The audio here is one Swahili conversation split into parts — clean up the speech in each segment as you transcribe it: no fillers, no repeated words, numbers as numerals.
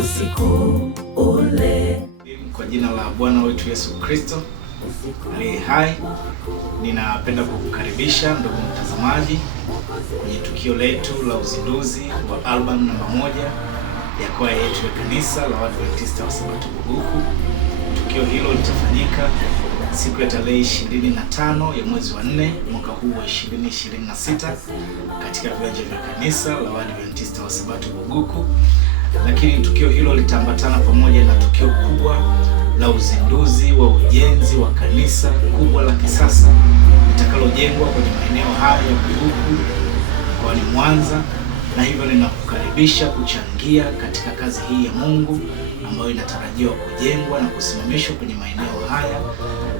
usiku ule. Kwa jina la Bwana wetu Yesu Kristo aliye hai, ninapenda kukukaribisha ndugu mtazamaji kwenye tukio letu la uzinduzi wa album namba 1 ya kwaya yetu ya kanisa la Waadventista wa Sabato Bubuku. Tukio hilo litafanyika siku ya tarehe 25 ya mwezi wa 4 mwaka huu wa 2026 katika viwanja vya kanisa la Waadventista wa Sabato Bubuku. Lakini tukio hilo litaambatana pamoja na tukio kubwa la uzinduzi wa ujenzi wa kanisa kubwa la kisasa litakalojengwa kwenye maeneo haya ya Bubuku mkoani Mwanza, na hivyo ninakukaribisha kuchangia katika kazi hii ya Mungu ambayo inatarajiwa kujengwa na kusimamishwa kwenye maeneo haya.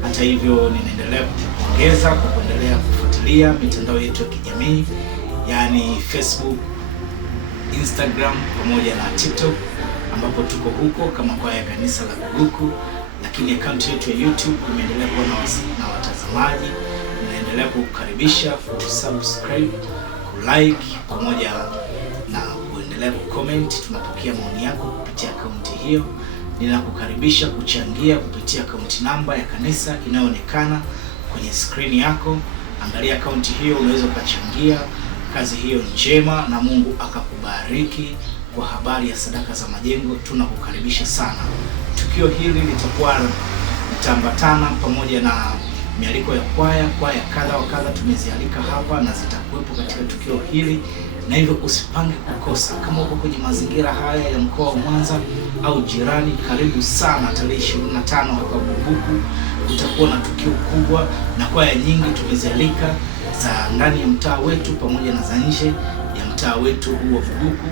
Hata hivyo, ninaendelea kukupongeza kwa kuendelea kufuatilia mitandao yetu ya kijamii, yaani Facebook, Instagram pamoja na TikTok, ambapo tuko huko kama kwaya ya kanisa la Bubuku. Lakini akaunti yetu ya YouTube imeendelea kuwa na watazamaji. Ninaendelea kukukaribisha kusubscribe, kulike pamoja na kuendelea kucomment. Tunapokea maoni yako kupitia akaunti hiyo. Ninakukaribisha kuchangia kupitia akaunti namba ya kanisa inayoonekana kwenye screen yako. Angalia akaunti hiyo, unaweza ukachangia kazi hiyo njema na Mungu akakubariki. Kwa habari ya sadaka za majengo, tunakukaribisha sana. Tukio hili litaambatana pamoja na mialiko ya kwaya kadha wa kadha tumezialika hapa na zitakuwepo katika tukio hili, na hivyo usipange kukosa. Kama uko kwenye mazingira haya ya mkoa wa Mwanza au jirani, karibu sana. Tarehe 25 hapa Bubuku kutakuwa na tukio kubwa, na kwaya nyingi tumezialika za ndani ya mtaa wetu pamoja na za nje ya mtaa wetu huu wa Bubuku.